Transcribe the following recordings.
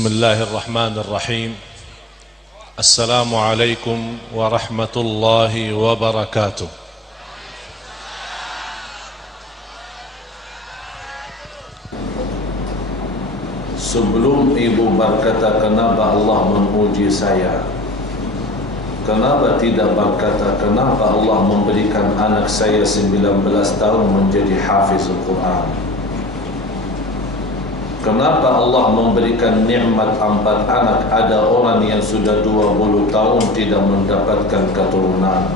بسم الله الرحمن الرحيم. السلام عليكم ورحمة الله وبركاته. Sebelum ibu berkata kenapa Allah menguji saya, kenapa tidak berkata kenapa Allah memberikan anak saya 19 tahun menjadi hafiz Al-Quran? Kenapa Allah memberikan nikmat 4 anak, ada orang yang sudah 20 tahun tidak mendapatkan keturunan?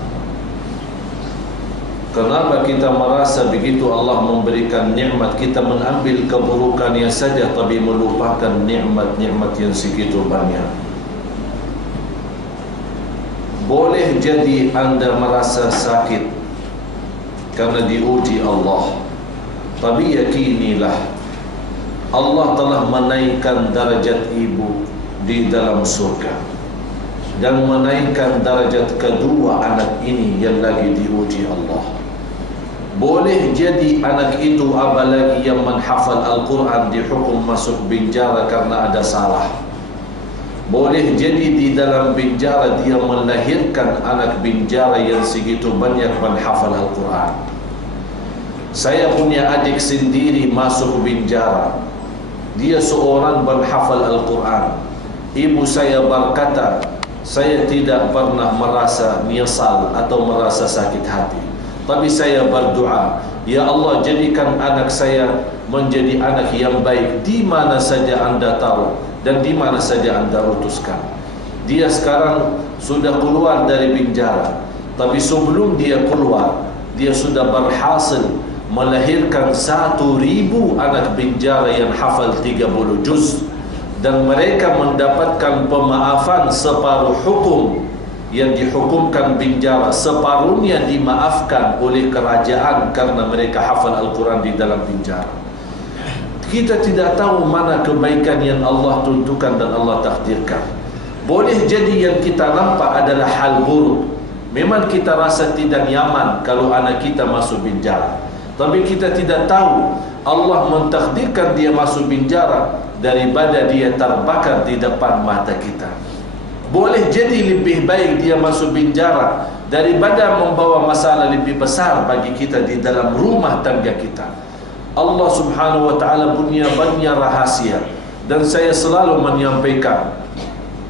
Kenapa kita merasa begitu Allah memberikan nikmat, kita mengambil keburukannya saja tapi melupakan nikmat-nikmat yang segitu banyak? Boleh jadi anda merasa sakit karena diuji Allah, tapi yakinilah Allah telah menaikkan darjat ibu di dalam surga dan menaikkan darjat kedua anak ini yang lagi diuji Allah. Boleh jadi anak itu apalagi yang menghafal Al-Quran dihukum masuk penjara karena ada salah. Boleh jadi di dalam penjara dia melahirkan anak penjara yang segitu banyak menghafal Al-Quran. Saya punya adik sendiri masuk penjara, dia seorang menghafal Al-Quran. Ibu saya berkata, saya tidak pernah merasa nyesal atau merasa sakit hati, tapi saya berdoa, ya Allah jadikan anak saya menjadi anak yang baik di mana saja anda taruh dan di mana saja anda utuskan. Dia sekarang sudah keluar dari penjara, tapi sebelum dia keluar, dia sudah berhasil melahirkan 1.000 anak penjara yang hafal 30 juz, dan mereka mendapatkan pemaafan separuh hukum yang dihukumkan penjara, separuhnya dimaafkan oleh kerajaan karena mereka hafal Al-Quran di dalam penjara. Kita tidak tahu mana kebaikan yang Allah tentukan dan Allah takdirkan. Boleh jadi yang kita nampak adalah hal buruk. Memang kita rasa tidak nyaman kalau anak kita masuk penjara, tapi kita tidak tahu Allah mentakdirkan dia masuk penjara daripada dia terbakar di depan mata kita. Boleh jadi lebih baik dia masuk penjara daripada membawa masalah lebih besar bagi kita di dalam rumah tangga kita. Allah subhanahu wa ta'ala punya banyak rahasia, dan saya selalu menyampaikan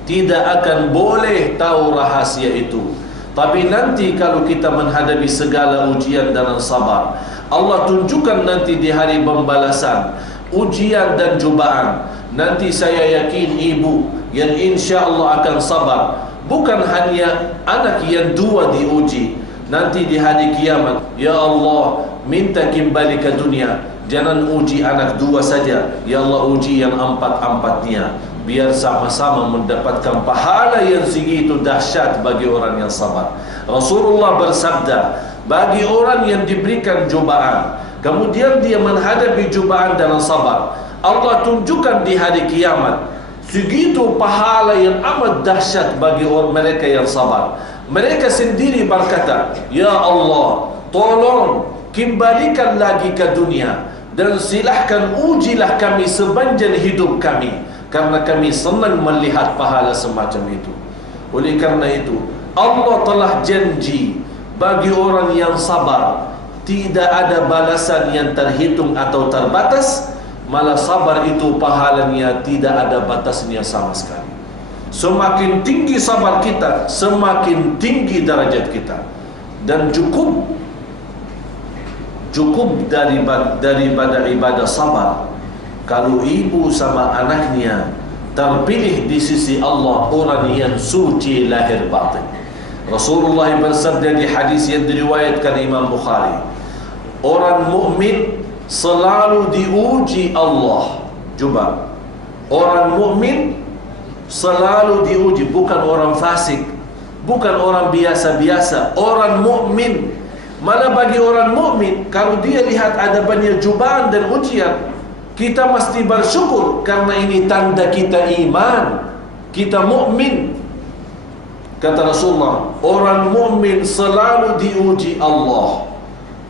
tidak akan boleh tahu rahasia itu. Tapi nanti kalau kita menghadapi segala ujian dan sabar, Allah tunjukkan nanti di hari pembalasan ujian dan cubaan. Nanti saya yakin ibu yang insya Allah akan sabar, bukan hanya anak yang 2 diuji. Nanti di hari kiamat, ya Allah minta kembali ke dunia, jangan uji anak 2 saja, ya Allah uji yang 4-4-nya, biar sama-sama mendapatkan pahala yang segitu dahsyat bagi orang yang sabar. Rasulullah bersabda, bagi orang yang diberikan cubaan, kemudian dia menghadapi cubaan dalam sabar, Allah tunjukkan di hari kiamat segitu pahala yang amat dahsyat bagi orang mereka yang sabar. Mereka sendiri berkata, ya Allah tolong kembalikan lagi ke dunia dan silahkan ujilah kami sepanjang hidup kami, karena kami senang melihat pahala semacam itu. Oleh karena itu Allah telah janji bagi orang yang sabar tidak ada balasan yang terhitung atau terbatas, malah sabar itu pahalanya tidak ada batasnya sama sekali. Semakin tinggi sabar kita, semakin tinggi darajat kita. Dan cukup daripada ibadah sabar kalau ibu sama anaknya terpilih di sisi Allah orang yang suci lahir batin. Rasulullah bersabda di hadis yang diriwayatkan Imam Bukhari, orang mukmin selalu diuji Allah. Coba, orang mukmin selalu diuji, bukan orang fasik, bukan orang biasa-biasa, orang mukmin. Mana bagi orang mukmin, kalau dia lihat ada banyak cubaan dan ujian, kita mesti bersyukur karena ini tanda kita iman, kita mukmin. Kata Rasulullah, orang mukmin selalu diuji Allah,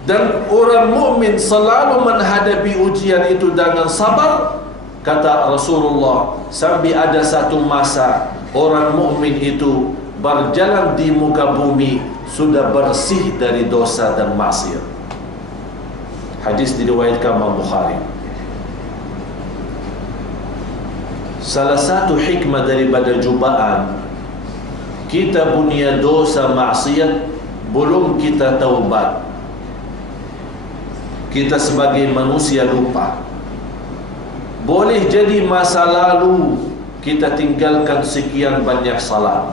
dan orang mukmin selalu menghadapi ujian itu dengan sabar, Kata Rasulullah, sampai ada satu masa orang mukmin itu berjalan di muka bumi sudah bersih dari dosa dan maksiat. Hadis diriwayatkan Imam Bukhari. Salah satu hikmah daripada jubaan, kita punya dosa maksiat belum kita taubat. Kita sebagai manusia lupa. Boleh jadi masa lalu kita tinggalkan sekian banyak salat.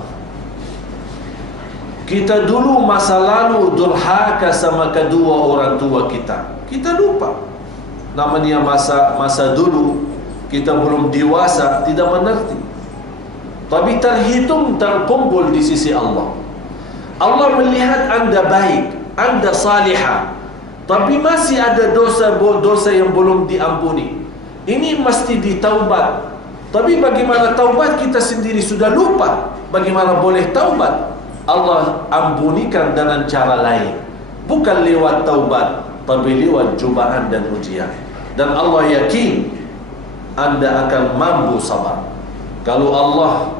Kita dulu masa lalu durhaka sama kedua orang tua kita. Kita lupa. Namanya masa dulu kita belum dewasa, tidak mengerti. Tapi terhitung, terkumpul di sisi Allah. Allah melihat anda baik, anda salihah, tapi masih ada dosa yang belum diampuni. Ini mesti ditaubat. Tapi bagaimana taubat, kita sendiri sudah lupa. Bagaimana boleh taubat? Allah ampunikan dengan cara lain, bukan lewat taubat, tapi lewat cobaan dan ujian. Dan Allah yakin anda akan mampu sabar. Kalau Allah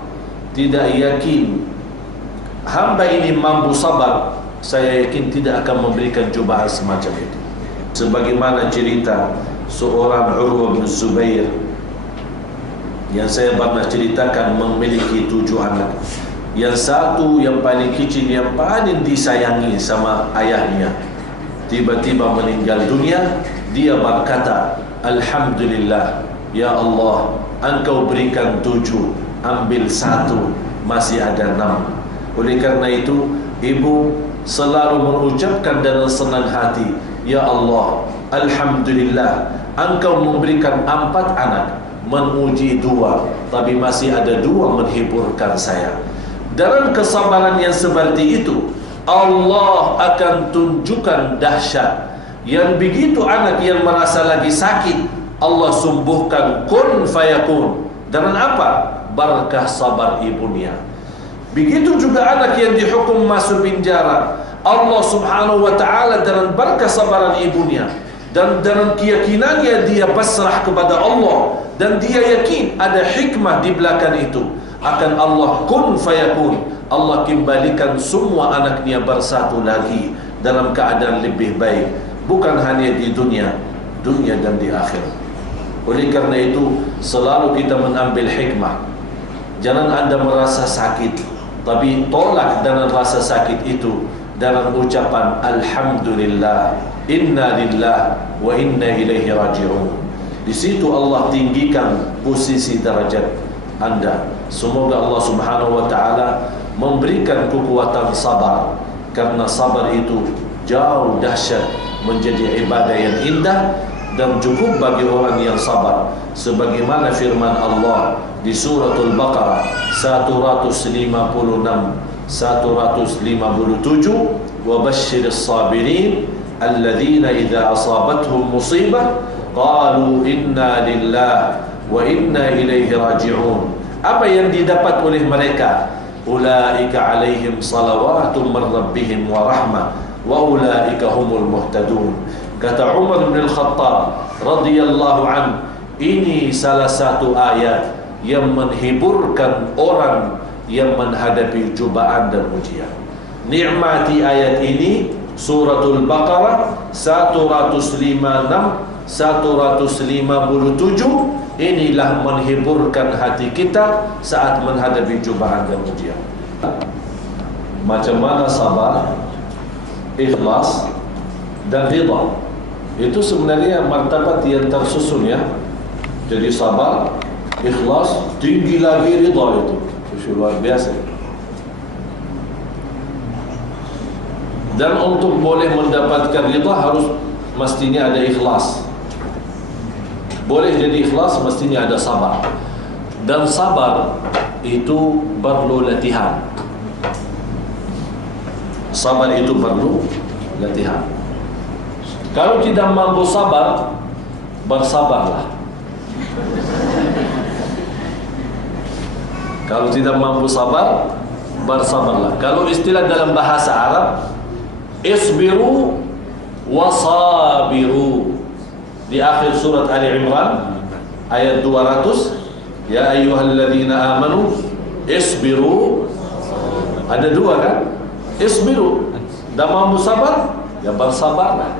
tidak yakin hamba ini mampu sabar, saya yakin tidak akan memberikan cobaan semacam itu. Sebagaimana cerita seorang Urwah bin Zubair yang saya pernah ceritakan, memiliki 7 anak. Yang satu yang paling kecil, yang paling disayangi sama ayahnya, tiba-tiba meninggal dunia. Dia berkata, Alhamdulillah, ya Allah, Engkau berikan 7, ambil 1, masih ada 6. Oleh karena itu, ibu selalu mengucapkan dengan senang hati, ya Allah, Alhamdulillah, Engkau memberikan 4 anak, menguji 2, tapi masih ada 2 menghiburkan saya. Dalam kesabaran yang seperti itu, Allah akan tunjukkan dahsyat. Yang begitu anak yang merasa lagi sakit, Allah sembuhkan, kun fayakun. Dengan apa? Berkah sabar ibunya. Begitu juga anak yang dihukum masuk penjara, Allah subhanahu wa ta'ala dengan berkah sabaran ibunya dan dengan keyakinannya dia pasrah kepada Allah, dan dia yakin ada hikmah di belakang itu, akan Allah kun fayakun. Allah kembalikan semua anaknya bersatu lagi dalam keadaan lebih baik, bukan hanya di dunia dan di akhirat. Oleh karena itu, selalu kita mengambil hikmah. Jangan anda merasa sakit, tapi tolak dengan rasa sakit itu dengan ucapan Alhamdulillah, inna lillah wa inna ilaihi raji'un. Di situ Allah tinggikan posisi derajat anda. Semoga Allah subhanahu wa ta'ala memberikan kekuatan sabar, karena sabar itu jauh dahsyat, menjadi ibadah yang indah dan cukup bagi orang yang sabar. Sebagaimana firman Allah di suratul Baqarah 156 157, wa basyiris sabirin alladzina idza asabathum musibah qalu inna lillah wa inna ilaihi raji'un. Apa yang didapat oleh mereka? Ulaika alaihim salawatun min rabbihim wa rahmah wa ulaika humul muhtadun. Kata Umar bin Al-Khattab radhiyallahu an, ini salah satu ayat yang menghiburkan orang yang menghadapi cobaan dan ujian. Nikmati ayat ini, suratul Baqarah 156 157. Inilah menghiburkan hati kita saat menghadapi cobaan dan ujian. Macam mana sabar, ikhlas dan ridha, itu sebenarnya martabat yang tersusun ya. Jadi sabar, ikhlas, tinggi lagi ridha, itu luar biasa. Dan untuk boleh mendapatkan ridha harus mestinya ada ikhlas. Boleh jadi ikhlas, mestinya ada sabar. Dan sabar itu perlu latihan. Sabar itu perlu latihan. Kalau tidak mampu sabar, bersabarlah. Kalau tidak mampu sabar, bersabarlah. Kalau istilah dalam bahasa Arab, isbiru wasabiru. Di akhir surat Ali Imran ayat 200, ya ayyuhalladzina amanu isbiru. Ada dua kan? Isbiru, dah mampu sabar, ya bersabarlah.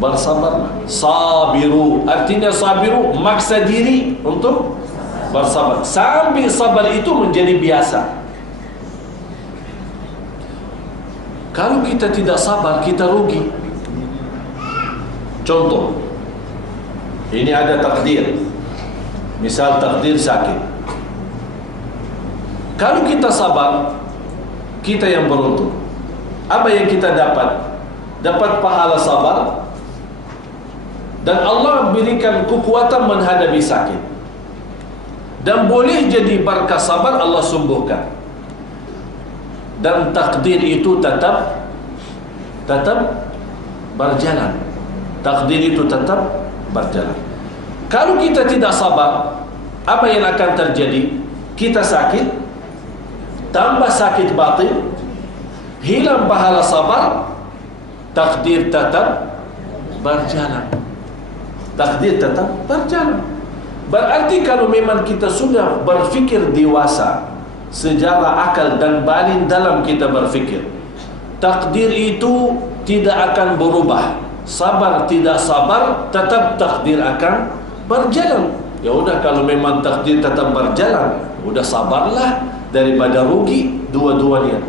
Bersabarlah. Sabiru, artinya sabiru, maksa diri untuk bersabar. Sambil sabar itu menjadi biasa. Kalau kita tidak sabar, kita rugi. Contoh, ini ada takdir. Misal takdir sakit. Kalau kita sabar, kita yang beruntung. Apa yang kita dapat? Dapat pahala sabar, dan Allah berikan kekuatan menghadapi sakit. Dan boleh jadi berkah sabar, Allah sembuhkan. Dan takdir itu tetap berjalan. Takdir itu tetap berjalan. Kalau kita tidak sabar, apa yang akan terjadi? Kita sakit, tambah sakit batin, hilang pahala sabar, takdir tetap berjalan. Takdir tetap berjalan. Berarti kalau memang kita sudah berfikir dewasa, secara akal dan batin dalam kita berfikir, takdir itu tidak akan berubah. Sabar tidak sabar, tetap takdir akan berjalan. Ya udah, kalau memang takdir tetap berjalan, udah sabarlah daripada rugi dua-duanya.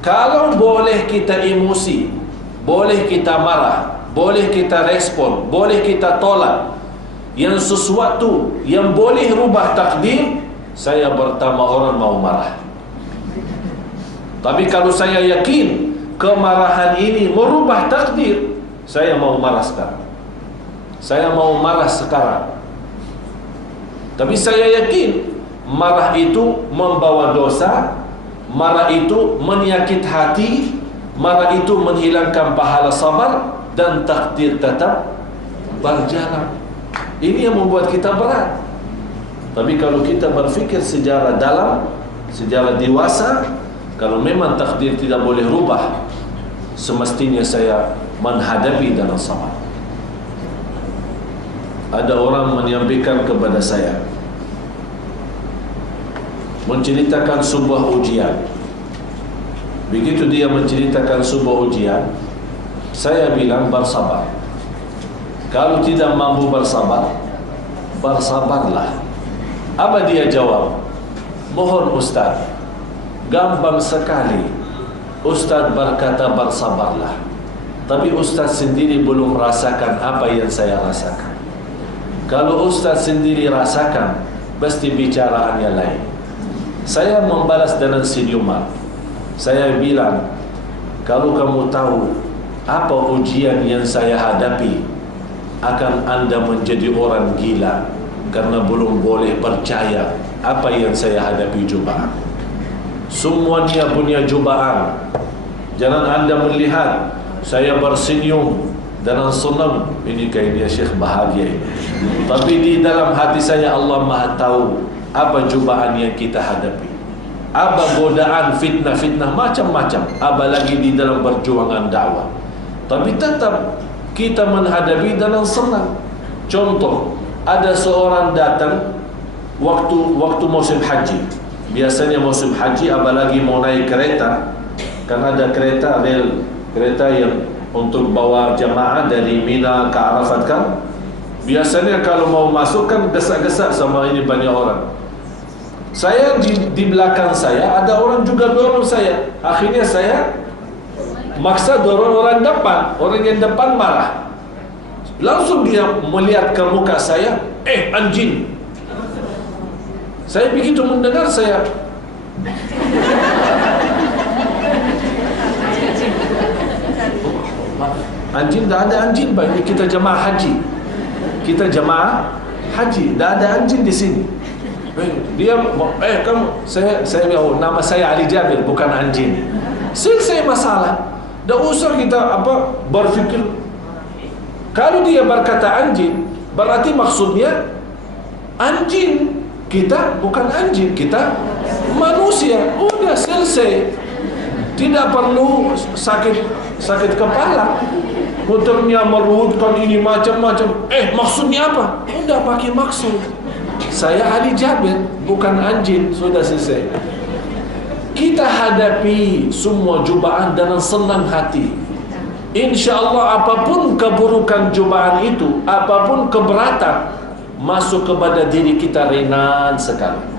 Kalau boleh kita emosi, boleh kita marah, boleh kita respon, boleh kita tolak, yang sesuatu yang boleh rubah takdir, saya pertama orang mau marah. Tapi kalau saya yakin kemarahan ini merubah takdir, saya mau marah sekarang. Saya mau marah sekarang. Tapi saya yakin marah itu membawa dosa, marah itu menyakit hati, marah itu menghilangkan pahala sabar, dan takdir tetap berjalan. Ini yang membuat kita berat. Tapi kalau kita berfikir secara dalam, secara dewasa, kalau memang takdir tidak boleh rubah, semestinya saya menghadapi dengan sabar. Ada orang menyampaikan kepada saya, menceritakan sebuah ujian. Begitu dia menceritakan sebuah ujian, saya bilang bersabar. Kalau tidak mampu bersabar, bersabarlah. Apa dia jawab? Mohon Ustaz, gampang sekali Ustaz berkata bersabarlah, tapi Ustaz sendiri belum merasakan apa yang saya rasakan. Kalau Ustaz sendiri rasakan, pasti bicaraannya lain. Saya membalas dengan senyuman. Saya bilang, kalau kamu tahu apa ujian yang saya hadapi, akan anda menjadi orang gila karena belum boleh percaya apa yang saya hadapi cobaan. Semuanya punya cobaan. Jangan anda melihat saya bersenyum dengan senang, ini kayaknya Syekh bahagia ini. Tapi di dalam hati saya, Allah Maha tahu apa cobaan yang kita hadapi, apa godaan, fitnah-fitnah macam-macam, apalagi di dalam perjuangan dakwah. Tapi tetap kita menghadapi dengan senang. Contoh, ada seorang datang waktu musim haji. Biasanya musim haji, apalagi mau naik kereta, kan ada kereta rel, kereta yang untuk bawa jamaah dari Mina ke Arafat kan. Biasanya kalau mau masuk kan gesak-gesak sama ini banyak orang. Saya di belakang saya ada orang juga dorong saya. Akhirnya saya maksa dorong orang depan. Orang yang depan marah. Langsung dia melihat ke muka saya, anjing. Saya begitu mendengar, saya anjing, dah ada anjing Pak. Ini kita jemaah haji. Kita jemaah haji, dah ada anjing di sini. Dia kamu, saya bilang, nama saya Ali Jabir, bukan anjing. Selesai masalah. Dah usah kita berfikir. Kalau dia berkata anjing, berarti maksudnya anjing. Kita bukan anjing, kita manusia. Udah selesai. Tidak perlu sakit kepala muternya merutkan ini macam-macam. Maksudnya apa? Tidak pakai maksud. Saya Ali Jabir, bukan anjing. Sudah selesai. Kita hadapi semua cubaan dengan senang hati. InsyaAllah apapun keburukan cubaan itu, apapun keberatan, masuk kepada diri kita ringan sekali.